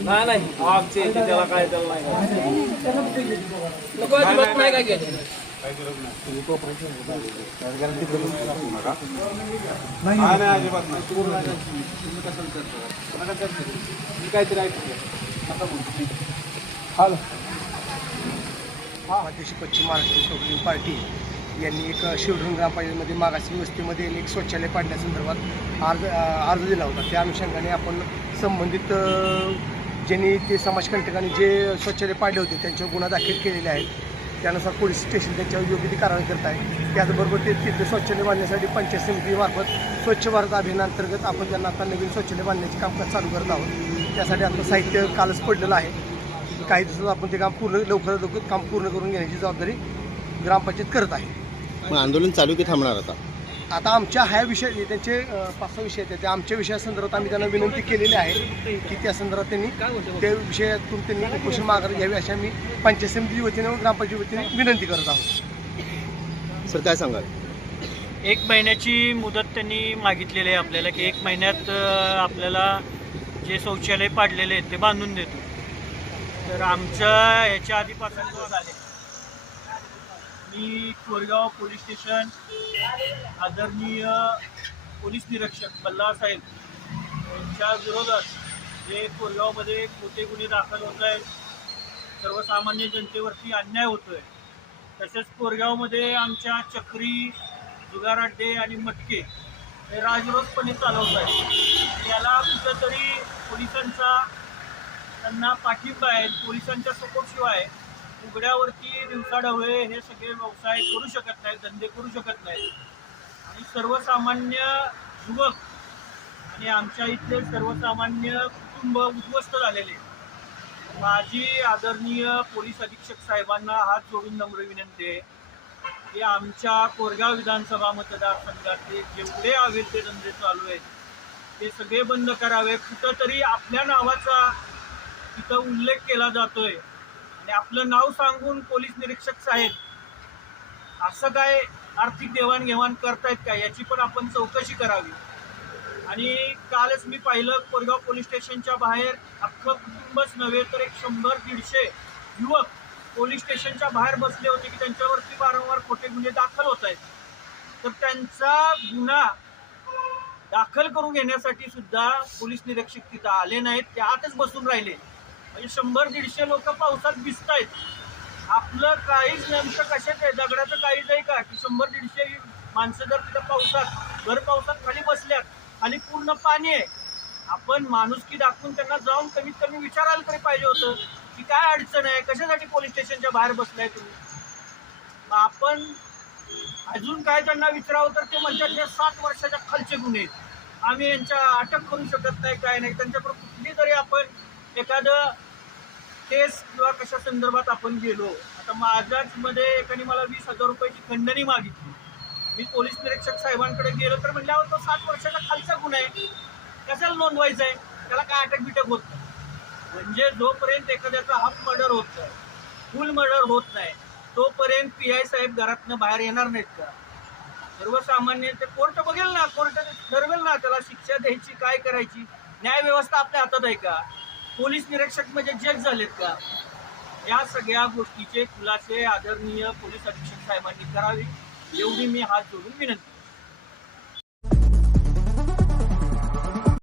नाही नाही. आमचे त्याला काय त्याला नाही. नको अजिबात नाही. काय घ्यायचं काहीतरी अध्यक्ष पश्चिम महाराष्ट्र रिपब्लिकन पार्टी. यांनी एक शिवधन ग्रामपंचायतीमध्ये मागासी व्यवस्थेमध्ये एक शौचालय पाडण्यासंदर्भात अर्ज अर्ज दिला होता. त्या अनुषंगाने आपण संबंधित ज्यांनी ते समाजकंटकांनी जे शौचालय पाडले होते त्यांच्यावर गुन्हा दाखल केलेले आहेत. त्यानुसार पोलीस स्टेशन त्यांच्यावर योग्य ती कारवाई करत आहे त्याचबरोबर ते तिथे शौचालय बांधण्यासाठी पंचायत समितीमार्फत स्वच्छ भारत अभियानांतर्गत आपण त्यांना आता नवीन स्वच्छालय बांधण्याचे कामकाज चालू करत आहोत. त्यासाठी आता साहित्य कालच पडलेलं आहे. काही दिवसात आपण ते काम पूर्ण लवकरात लवकर काम पूर्ण करून घेण्याची जबाबदारी ग्रामपंचायत करत आहे. मग आंदोलन चालू की थांबणार आता? आता आमच्या ह्या विषय त्यांचे पाच सहा विषय आहेत. त्या आमच्या विषयासंदर्भात आम्ही त्यांना विनंती केलेली आहे की त्या संदर्भात त्यांनी त्या विषयातून त्यांनी उपोषण माघार घ्यावी अशी आम्ही पंचायत समिती वतीने व ग्रामपंचायत वतीने विनंती करत आहोत. सर काय सांगाल? एक महिन्याची मुदत त्यांनी मागितलेली आहे आपल्याला की एक महिन्यात आपल्याला जे शौचालय पाडलेले आहेत ते बांधून देतो. तर आमच्या याच्या आधीपासून झाले मी कोरगाव पोलीस स्टेशन आदरणीय पोलीस निरीक्षक बल्ला साहेब यांच्या विरोधात जे कोरगावमध्ये खोटे गुन्हे दाखल होत आहेत सर्वसामान्य जनतेवरती अन्याय होतोय तसेच कोरगावमध्ये आमच्या चक्री जुगार अड्डे आणि मटके हे राजरोसपणे चालवत आहेत. याला कुठंतरी पोलिसांचा त्यांना पाठिंबा आहे पोलिसांच्या सपोर्टशिवाय उघड्यावरती दिवसाढवळे हे सगळे व्यवसाय करू शकत नाहीत धंदे करू शकत नाहीत. आणि सर्वसामान्य युवक आणि आमच्या इथले सर्वसामान्य कुटुंब उद्ध्वस्त झालेले माझी आदरणीय पोलीस अधीक्षक साहेबांना हात जोडून नम्र विनंती आहे की आमच्या कोरगाव विधानसभा मतदारसंघातले जेवढे अवैध धंदे चालू आहेत ते सगळे बंद करावे. कुठंतरी आपल्या नावाचा तिथं उल्लेख केला जातोय. आणि आपलं नाव सांगून पोलीस निरीक्षक साहेब असं काय आर्थिक देवाणघेवाण करतायत का याची पण आपण चौकशी करावी. आणि कालच मी पाहिलं कोरगाव पोलीस स्टेशनच्या बाहेर अख्खं कुटुंबच नव्हे तर एक शंभर दीडशे युवक पोलीस स्टेशनच्या बाहेर बसले होते की त्यांच्यावरती वारंवार खोटे गुन्हे दाखल होत आहेत तर त्यांचा गुन्हा दाखल करून घेण्यासाठी सुद्धा पोलीस निरीक्षक तिथं आले नाहीत ते आतच बसून राहिले. म्हणजे शंभर दीडशे लोक पावसात भिजत आहेत आपलं काहीच नेमकं कशात आहे? दगडाचं काहीच आहे का? की शंभर दीडशे माणसं जर तिथं पावसात भर पावसात खाली बसल्यात आणि पूर्ण पाणी आहे आपण माणुसकी दाखवून त्यांना जाऊन कमीत कमी विचारायला तरी पाहिजे होतं की काय अडचण आहे? कशासाठी पोलीस स्टेशनच्या बाहेर बसलाय तुम्ही? मग आपण अजून काय त्यांना विचारावं तर ते म्हणतात हे सात वर्षाच्या खालचे गुन्हे आहेत. आम्ही यांच्या अटक करू शकत नाही काय नाही. त्यांच्याकडे कुठली तरी आपण एखादं केस किंवा कशा संदर्भात आपण गेलो आता माझ्याच मध्ये एकाने मला वीस हजार रुपयाची खंडणी मागितली. मी पोलीस निरीक्षक साहेबांकडे गेलो तर म्हणल्यावर तो सात वर्षाचा खालचा गुन्हा आहे. कशाला नोंदवायचा आहे त्याला काय अटक बिटक होत नाही. म्हणजे जोपर्यंत एखाद्याचा हाफ मर्डर होत नाही फुल मर्डर होत नाही तोपर्यंत पी आय साहेब घरातनं बाहेर येणार नाहीत का? सर्वसामान्य ते कोर्ट बघेल ना कोर्ट ठरवेल ना त्याला शिक्षा द्यायची काय करायची? न्याय व्यवस्था आपल्या हातात आहे का? पोलीस निरीक्षक म्हणजे जज झालेत का? या सगळ्या गोष्टीचे खुलासे आदरणीय पोलीस अधीक्षक साहेबांनी करावे. एवढी मी हात जोडून विनंती